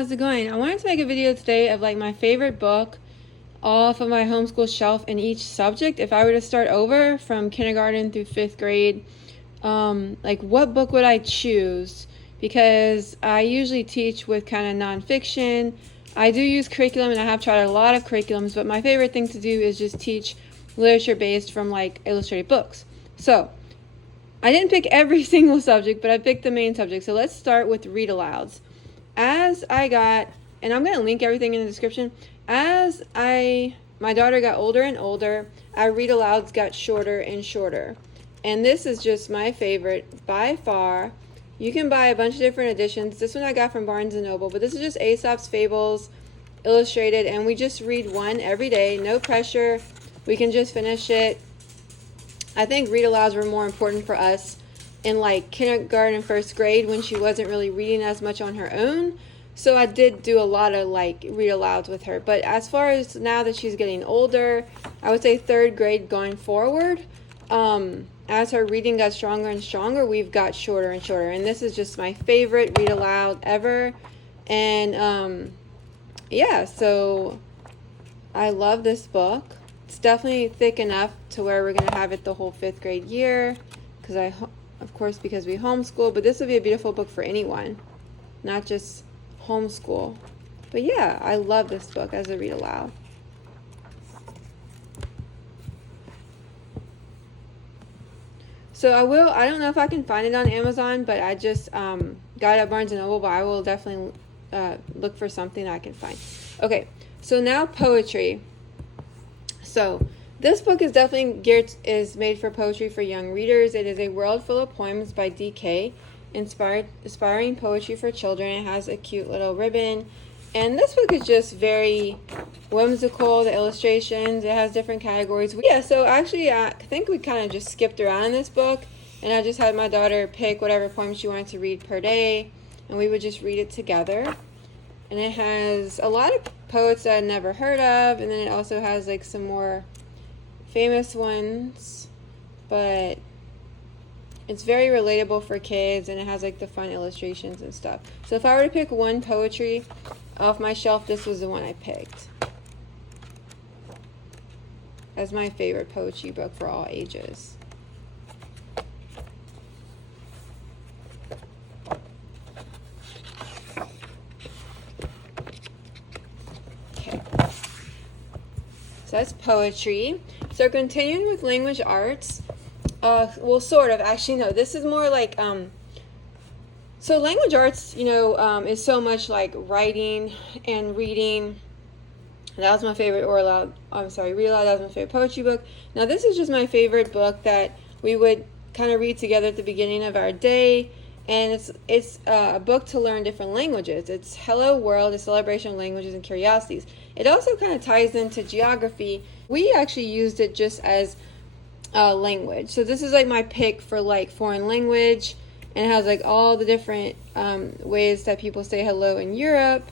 how's it going? I wanted to make a video today of like my favorite book off of my homeschool shelf in each subject. If I were to start over from kindergarten through 5th grade, like what book would I choose? Because I usually teach with kind of nonfiction. I do use curriculum and I have tried a lot of curriculums, but my favorite thing to do is just teach literature based from like illustrated books. So I didn't pick every single subject, but I picked the main subject. So let's start with read alouds. And I'm going to link everything in the description. My daughter got older and older, our read alouds got shorter and shorter. And this is just my favorite by far. You can buy a bunch of different editions. This one I got from Barnes & Noble, but this is just Aesop's Fables illustrated, and we just read one every day, no pressure. We can just finish it. I think read alouds were more important for us in like kindergarten and 1st grade when she wasn't really reading as much on her own. So I did do a lot of like read alouds with her. But as far as now that she's getting older, I would say 3rd grade going forward, as her reading got stronger and stronger, we've got shorter and shorter. And this is just my favorite read aloud ever. And yeah, so I love this book. It's definitely thick enough to where we're going to have it the whole 5th grade year, because because we homeschool, but this would be a beautiful book for anyone, not just homeschool. But yeah, I love this book as a read aloud. So I don't know if I can find it on Amazon, but I just got it at Barnes & Noble, but I will definitely look for something I can find. Okay, so now poetry. So this book is definitely is made for poetry for young readers. It is a world full of poems by D.K., inspiring poetry for children. It has a cute little ribbon. And this book is just very whimsical, the illustrations. It has different categories. Yeah, so actually I think we kind of just skipped around in this book. And I just had my daughter pick whatever poem she wanted to read per day. And we would just read it together. And it has a lot of poets that I'd never heard of, and then it also has like some more famous ones, but it's very relatable for kids, and it has like the fun illustrations and stuff. So if I were to pick one poetry off my shelf, this was the one I picked as my favorite poetry book for all ages. So that's poetry. So continuing with language arts, well, sort of. Actually, no, this is more like, so language arts, is so much like writing and reading. That was my favorite read aloud, that was my favorite poetry book. Now this is just my favorite book that we would kind of read together at the beginning of our day. And it's a book to learn different languages. It's Hello World, a celebration of languages and curiosities. It also kind of ties into geography. We actually used it just as a language. So this is like my pick for like foreign language. And it has like all the different ways that people say hello in Europe.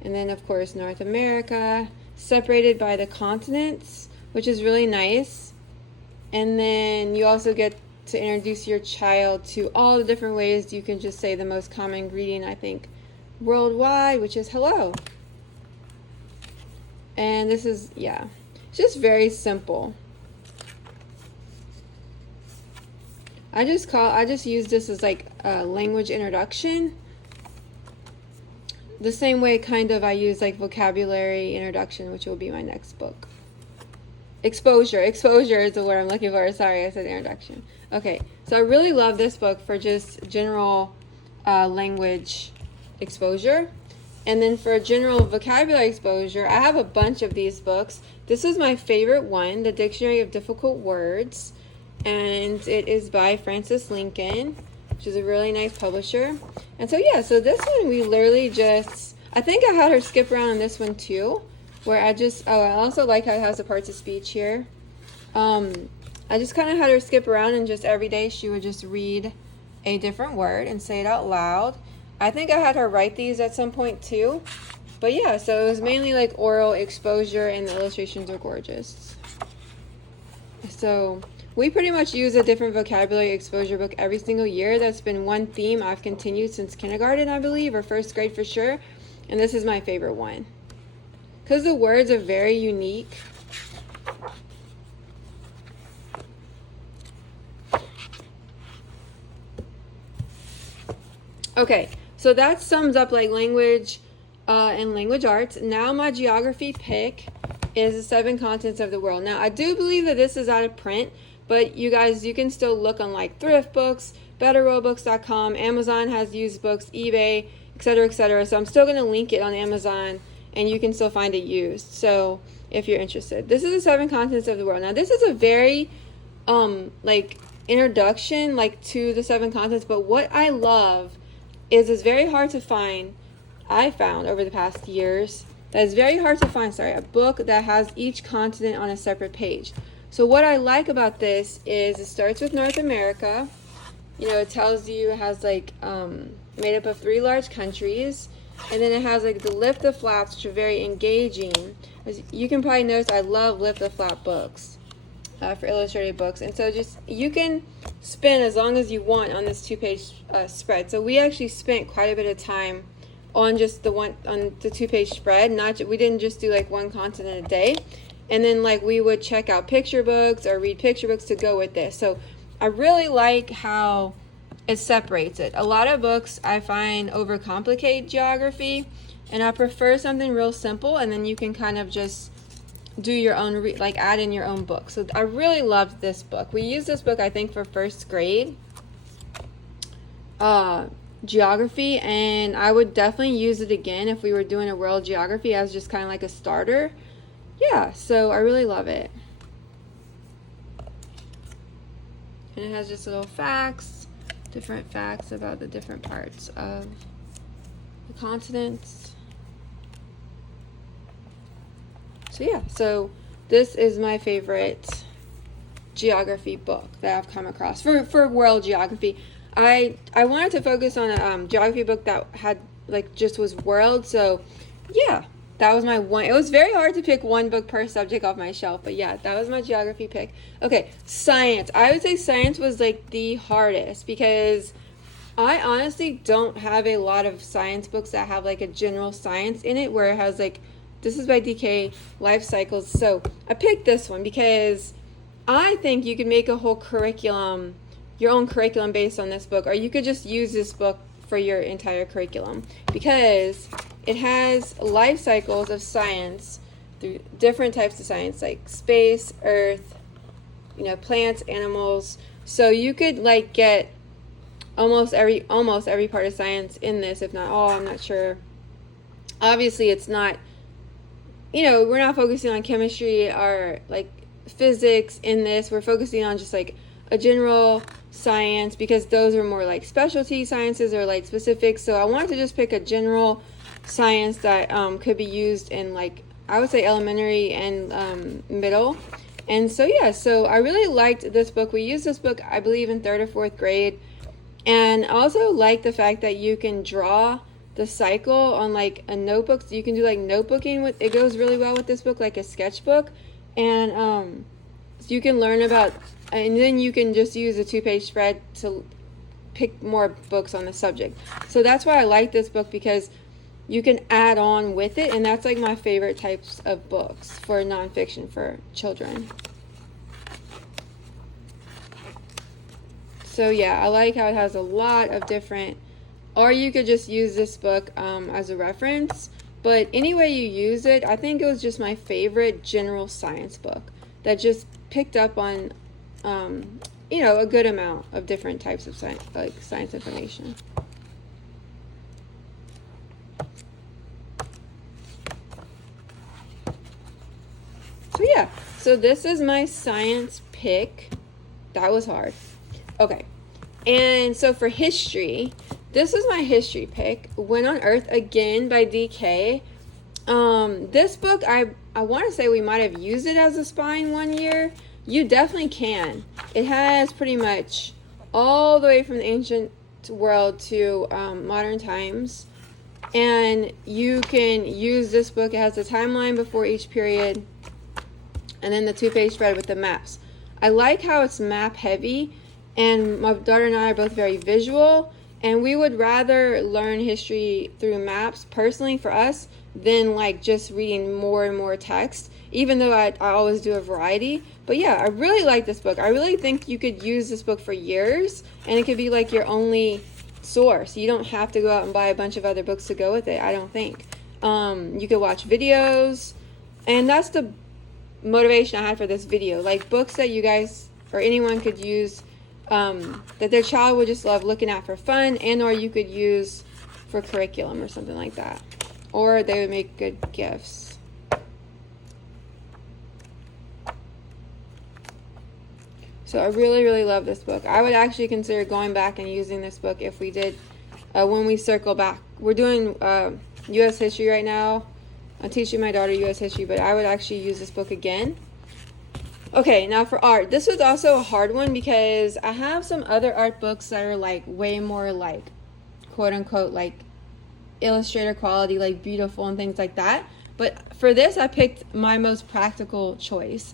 And then of course North America, separated by the continents, which is really nice. And then you also get to introduce your child to all the different ways you can just say the most common greeting, I think, worldwide, which is hello. And this is, yeah, it's just very simple. I just use this as like a language introduction. The same way kind of I use like vocabulary introduction, which will be my next book. Exposure is the word I'm looking for. Sorry, I said introduction. Okay, so I really love this book for just general language exposure. And then for general vocabulary exposure, I have a bunch of these books. This is my favorite one, The Dictionary of Difficult Words. And it is by Frances Lincoln, which is a really nice publisher. And so yeah, so this one we literally just, I think I had her skip around on this one too, where I also like how it has the parts of speech here. I just kind of had her skip around, and just every day she would just read a different word and say it out loud. I think I had her write these at some point too. But yeah, so it was mainly like oral exposure, and the illustrations are gorgeous. So we pretty much use a different vocabulary exposure book every single year. That's been one theme I've continued since kindergarten, I believe, or 1st grade for sure. And this is my favorite one because the words are very unique. Okay, so that sums up like language and language arts. Now my geography pick is the 7 continents of the world. Now I do believe that this is out of print, but you guys, you can still look on like thrift books, betterworldbooks.com, Amazon has used books, eBay, etc., etc. So I'm still going to link it on Amazon, and you can still find it used. So if you're interested, this is the 7 continents of the world. Now this is a very like introduction like to the 7 continents, but what I love is it's very hard to find. I found over the past years that it's very hard to find, a book that has each continent on a separate page. So what I like about this is it starts with North America. You know, it tells you it has like made up of 3 large countries, and then it has like the lift the flaps, which are very engaging. As you can probably notice, I love lift the flap books for illustrated books, and so just you can spend as long as you want on this 2-page spread. So we actually spent quite a bit of time on just the 2-page spread. We didn't just do like one continent a day, and then like we would check out picture books or read picture books to go with this. So I really like how it separates it. A lot of books I find overcomplicate geography, and I prefer something real simple, and then you can kind of just do your own, add in your own book. So I really loved this book. We used this book, I think, for 1st grade geography, and I would definitely use it again if we were doing a world geography as just kind of like a starter. Yeah, so I really love it. And it has just little facts, different facts about the different parts of the continents. So yeah, so this is my favorite geography book that I've come across for world geography. I wanted to focus on a geography book that had like just was world. So yeah, that was my one. It was very hard to pick one book per subject off my shelf, but yeah, that was my geography pick. Okay, science. I would say science was like the hardest because I honestly don't have a lot of science books that have like a general science in it where it has like, this is by DK, Life Cycles. So I picked this one because I think you could make a whole curriculum, your own curriculum based on this book, or you could just use this book for your entire curriculum because it has life cycles of science through different types of science like space, earth, plants, animals. So you could like get almost every part of science in this, if not all. I'm not sure. Obviously it's not, we're not focusing on chemistry or like physics in this. We're focusing on just like a general science because those are more like specialty sciences or like specific. So I wanted to just pick a general science that could be used in like, I would say elementary and middle. And so yeah, so I really liked this book. We used this book, I believe, in 3rd or 4th grade. And I also like the fact that you can draw the cycle on like a notebook. So you can do like notebooking with it. Goes really well with this book, like a sketchbook. And so you can learn about, and then you can just use a 2-page spread to pick more books on the subject. So that's why I like this book, because you can add on with it, and that's like my favorite types of books for nonfiction for children. So yeah, I like how it has a lot of different, or you could just use this book as a reference, but any way you use it, I think it was just my favorite general science book that just picked up on a good amount of different types of science, like science information. So yeah, so this is my science pick. That was hard. Okay, and so for history, this is my history pick, When on Earth Again by DK. This book, I want to say we might have used it as a spine one year. You definitely can. It has pretty much all the way from the ancient world to modern times. And you can use this book. It has a timeline before each period. And then the 2-page spread with the maps. I like how it's map heavy. And my daughter and I are both very visual. And we would rather learn history through maps, personally for us, than like just reading more and more text, even though I always do a variety. But yeah, I really like this book. I really think you could use this book for years, and it could be like your only source. You don't have to go out and buy a bunch of other books to go with it, I don't think. You could watch videos, and that's the motivation I had for this video. Like books that you guys or anyone could use, that their child would just love looking at for fun, and or you could use for curriculum or something like that. Or they would make good gifts. So I really, really love this book. I would actually consider going back and using this book if we did, when we circle back. We're doing U.S. history right now. I'm teaching my daughter U.S. history, but I would actually use this book again. Okay, now for art. This was also a hard one because I have some other art books that are like way more like, quote unquote, like illustrator quality, like beautiful and things like that. But for this, I picked my most practical choice.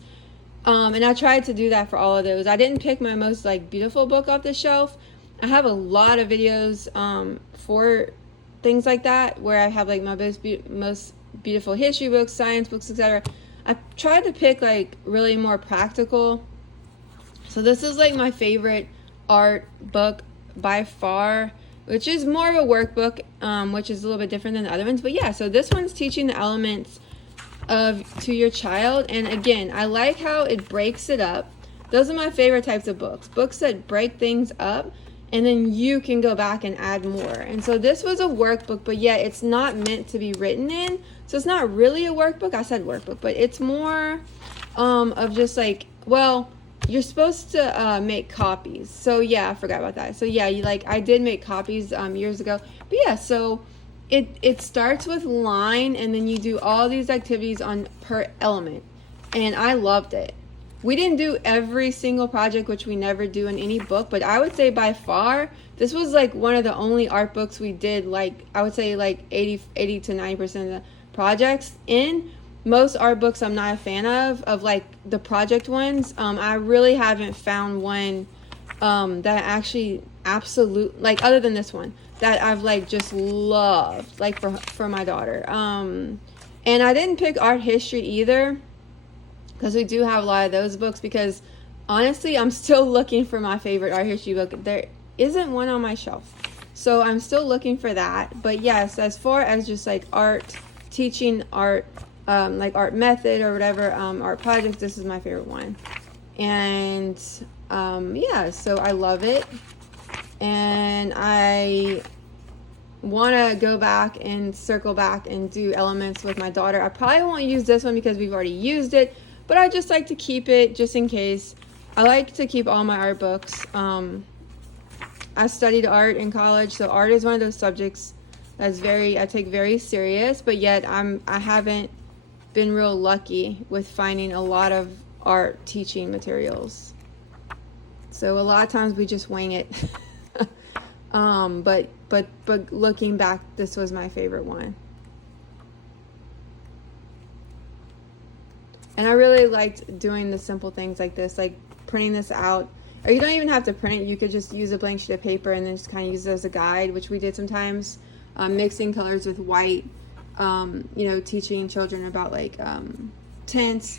And I tried to do that for all of those. I didn't pick my most like beautiful book off the shelf. I have a lot of videos for things like that, where I have like my most beautiful history books, science books, etc. I tried to pick like really more practical. So this is like my favorite art book by far, which is more of a workbook, which is a little bit different than the other ones. But yeah, so this one's teaching the elements to your child. And again, I like how it breaks it up. Those are my favorite types of books. Books that break things up, and then you can go back and add more. And so this was a workbook, but yet it's not meant to be written in. So it's not really a workbook. I said workbook, but it's more of just like, well, you're supposed to make copies. So yeah, I forgot about that. So yeah, I did make copies years ago. But yeah, so it starts with line, and then you do all these activities on per element. And I loved it. We didn't do every single project, which we never do in any book, but I would say by far, this was like one of the only art books we did, like, I would say like 80 to 90% of the projects in. Most art books I'm not a fan of like the project ones. I really haven't found one that I actually like, other than this one, that I've like just loved, like for my daughter. And I didn't pick art history either, because we do have a lot of those books, because honestly, I'm still looking for my favorite art history book. There isn't one on my shelf. So I'm still looking for that. But yes, as far as just like art, teaching art, like art method or whatever, art projects, this is my favorite one. And yeah, so I love it. And I want to go back and circle back and do elements with my daughter. I probably won't use this one because we've already used it, but I just like to keep it just in case. I like to keep all my art books. I studied art in college, so art is one of those subjects that's I take very serious, but yet I haven't been real lucky with finding a lot of art teaching materials. So a lot of times we just wing it. But looking back, this was my favorite one. And I really liked doing the simple things like this, like printing this out. Or you don't even have to print it. You could just use a blank sheet of paper and then just kind of use it as a guide, which we did sometimes. Mixing colors with white, teaching children about like tints.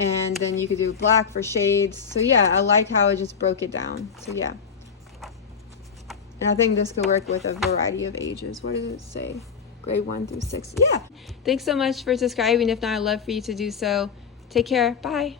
And then you could do black for shades. So yeah, I like how it just broke it down. So yeah. And I think this could work with a variety of ages. What does it say? Grade 1 through 6. Yeah. Thanks so much for subscribing. If not, I'd love for you to do so. Take care. Bye.